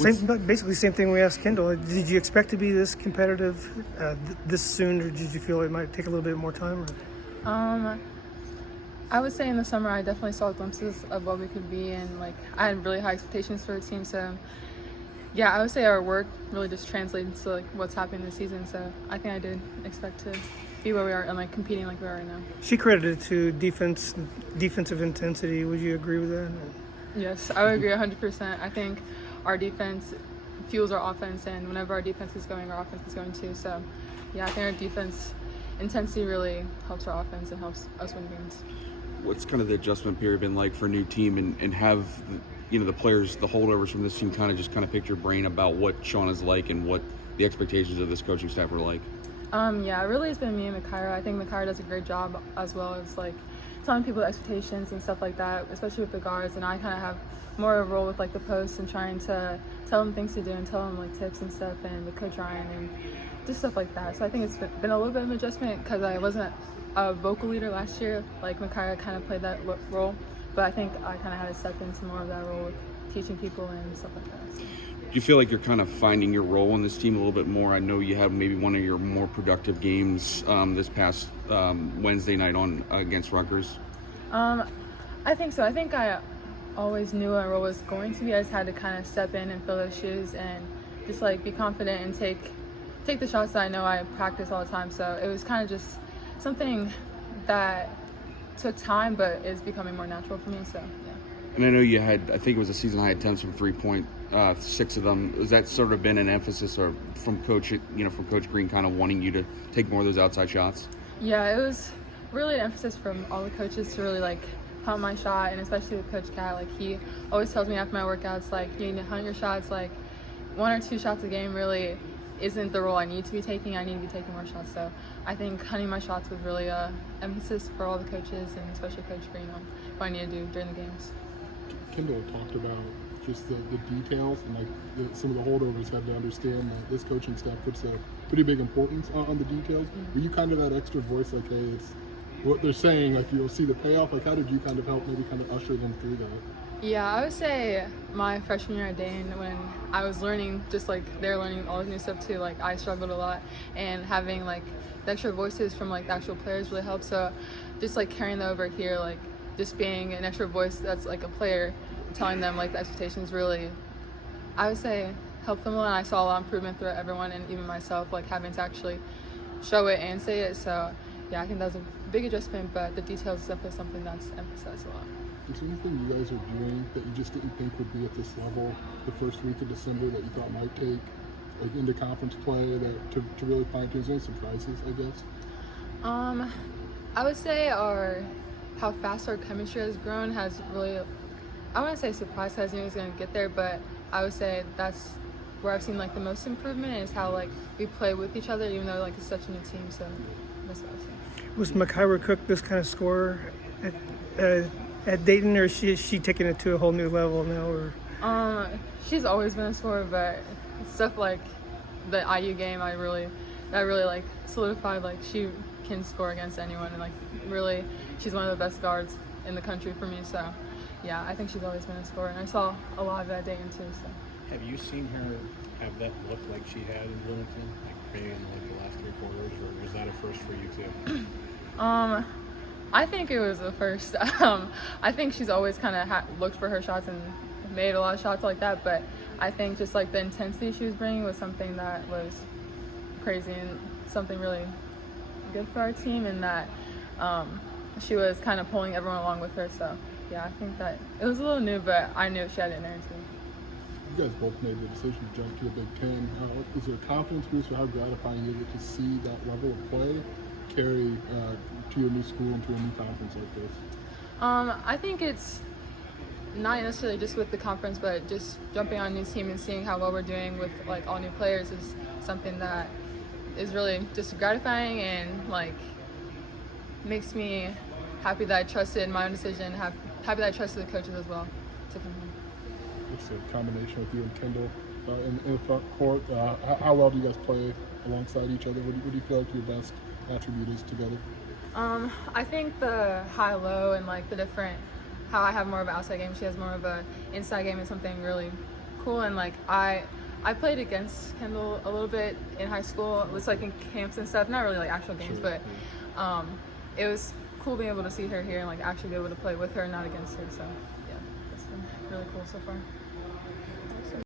Basically, same thing we asked Kendall. Did you expect to be this competitive this soon, or did you feel it might take a little bit more time? I would say in the summer I definitely saw glimpses of what we could be, and like I had really high expectations for the team. So yeah, I would say our work really just translated to like what's happening this season. So I think I did expect to be where we are and like competing like we are right now. She credited to defensive intensity. Would you agree with that? Yes, I would agree 100%. I think our defense fuels our offense, and whenever our defense is going, our offense is going too. So yeah, I think our defense intensity really helps our offense and helps us win games. What's kind of the adjustment period been like for a new team, and have the players, the holdovers from this team, kind of pick your brain about what Sean is like and what the expectations of this coaching staff are like? Yeah, really it's been me and Micaiah. I think Micaiah does a great job as well as like telling people expectations and stuff like that, especially with the guards, and I kind of have more of a role with like the posts and trying to tell them things to do and tell them like tips and stuff, and with Coach Ryan and just stuff like that. So I think it's been a little bit of an adjustment because I wasn't a vocal leader last year. Like Micaiah kind of played that role, but I think I kind of had to step into more of that role with teaching people and stuff like that. So. Do you feel like you're kind of finding your role on this team a little bit more? I know you had maybe one of your more productive games this past Wednesday night against Rutgers. I think so. I think I always knew what my role was going to be. I just had to kind of step in and fill those shoes and just like be confident and take the shots that I know I practice all the time. So it was kind of just something that took time, but is becoming more natural for me. So yeah. And I know you had, I think it was a season high attempts from 3-point, 6 of them. Has that sort of been an emphasis, or from Coach Green, kind of wanting you to take more of those outside shots? Yeah, it was really an emphasis from all the coaches to really like hunt my shot, and especially with Coach Cat. Like he always tells me after my workouts, like you need to hunt your shots. Like 1 or 2 shots a game really isn't the role I need to be taking. I need to be taking more shots. So I think hunting my shots was really a emphasis for all the coaches, and especially Coach Green, on what I need to do during the games. Kendall talked about just the details, and like some of the holdovers had to understand that this coaching staff puts a pretty big importance on the details. Mm-hmm. Were you kind of that extra voice, like, hey, it's what they're saying, like you'll see the payoff? Like how did you kind of help maybe kind of usher them through that? Yeah, I would say my freshman year at Dane, when I was learning, just like they're learning all this new stuff too, like I struggled a lot, and having like the extra voices from like the actual players really helped. So just like carrying that over here, like just being an extra voice that's like a player, telling them like the expectations really, I would say, helped them a lot. And I saw a lot of improvement through everyone, and even myself, like having to actually show it and say it. So yeah, I think that was a big adjustment, but the details is definitely something that's emphasized a lot. Is there anything you guys are doing that you just didn't think would be at this level the first week of December that you thought might take like into conference play to really fine tune? Is there any surprises, I guess? I would say how fast our chemistry has grown has really, I wouldn't say surprised because I knew it was going to get there, but I would say that's where I've seen like the most improvement is how like we play with each other, even though like it's such a new team. So that's what I would say. Was Micaiah Cook this kind of scorer at Dayton, or is she taking it to a whole new level now? Or she's always been a scorer, but stuff like the IU game, that really like solidified like she can score against anyone, and like really she's one of the best guards in the country for me. So yeah, I think she's always been a scorer, and I saw a lot of that Dayton too. So have you seen her have that look like she had in Bloomington, like maybe in like the last 3 quarters, or was that a first for you too? I think it was the first. I think she's always kind of looked for her shots and made a lot of shots like that, but I think just like the intensity she was bringing was something that was crazy and something really good for our team, and that she was kind of pulling everyone along with her. So yeah, I think that it was a little new, but I knew she had it in her too. You guys both made the decision to jump to the Big Ten. Is there a confidence boost, or how gratifying is it to see that level of play carry to your new school and to a new conference like this? I think it's not necessarily just with the conference, but just jumping on a new team and seeing how well we're doing with like all new players is something that is really just gratifying, and like makes me happy that I trusted my own decision, happy that I trusted the coaches as well to come here. It's a combination with you and Kendall in the front court. How well do you guys play alongside each other? What do you feel like your best attribute is together? I think the high-low and like the different, how I have more of an outside game, she has more of an inside game, is something really cool, and like I played against Kendall a little bit in high school. It was like in camps and stuff, not really like actual games, but it was cool being able to see her here and like actually be able to play with her, not against her. So yeah, that's been really cool so far.